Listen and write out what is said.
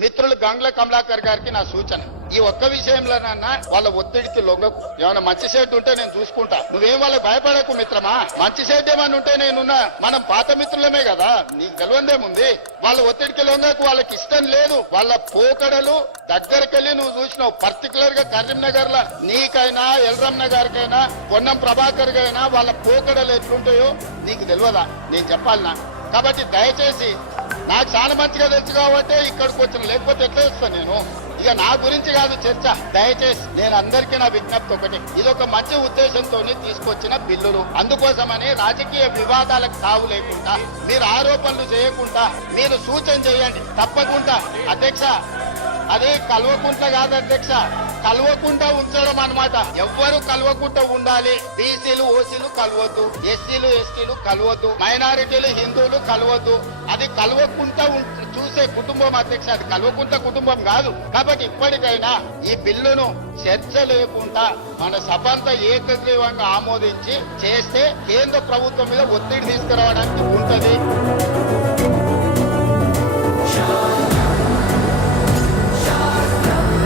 మిత్రులు గంగ్ల కమలాకర్ గారికి నా సూచన, ఈ ఒక్క విషయంలోనన్నా వాళ్ళ ఒత్తిడికి లొంగకు. ఏమైనా మంచి షెడ్ ఉంటే నేను చూసుకుంటా, నువ్వేం వాళ్ళకి భయపడకు మిత్రమా. మంచి షెడ్ ఏమన్నా ఉంటే నేనున్నా, మనం పాత మిత్రులమే కదా, నీకు గెలవందేముంది. వాళ్ళ ఒత్తిడికి లొంగకు. వాళ్ళకి ఇష్టం లేదు, వాళ్ళ పోకడలు దగ్గరకెళ్ళి నువ్వు చూసినావు. పర్టికులర్ గా కరీంనగర్ లో నీకైనా ఎల్రమ్న గారికైనా పొన్నం ప్రభాకర్ గైనా వాళ్ళ పోకడలు ఎట్లుంటాయో నీకు తెలియదా, నేను చెప్పాలనా. కాబట్టి దయచేసి, నాకు చాలా మంచిగా తెలుసు కాబట్టి ఇక్కడికి వచ్చిన, లేకపోతే ఎట్లా వస్తాను నేను. ఇక నా గురించి కాదు చర్చ. దయచేసి నేను అందరికీ నా విజ్ఞప్తి ఒకటి, ఇది ఒక మంచి ఉద్దేశంతో తీసుకొచ్చిన బిల్లులు. అందుకోసమని రాజకీయ వివాదాలకు తావు లేకుండా, మీరు ఆరోపణలు చేయకుండా మీరు సూచన చేయండి తప్పకుండా. అధ్యక్ష, అది కల్వకుంట్ల కాదు అధ్యక్ష, కలవకుండా ఉంచడం అన్నమాట. ఎవ్వరు కలవకుండా ఉండాలి. బీసీలు ఓసీలు కలవద్దు, ఎస్సీలు ఎస్టీలు కలవద్దు, మైనారిటీలు హిందువులు కలవద్దు. అది కలవకుండా చూసే కుటుంబం అధ్యక్ష, అది కలవకుండా కుటుంబం కాదు. కాబట్టి ఇప్పటికైనా ఈ బిల్లును చర్చ లేకుండా మన సభంతా ఏకగ్రీవంగా ఆమోదించి చేస్తే కేంద్ర ప్రభుత్వం మీద ఒత్తిడి తీసుకురావడానికి ఉంటది.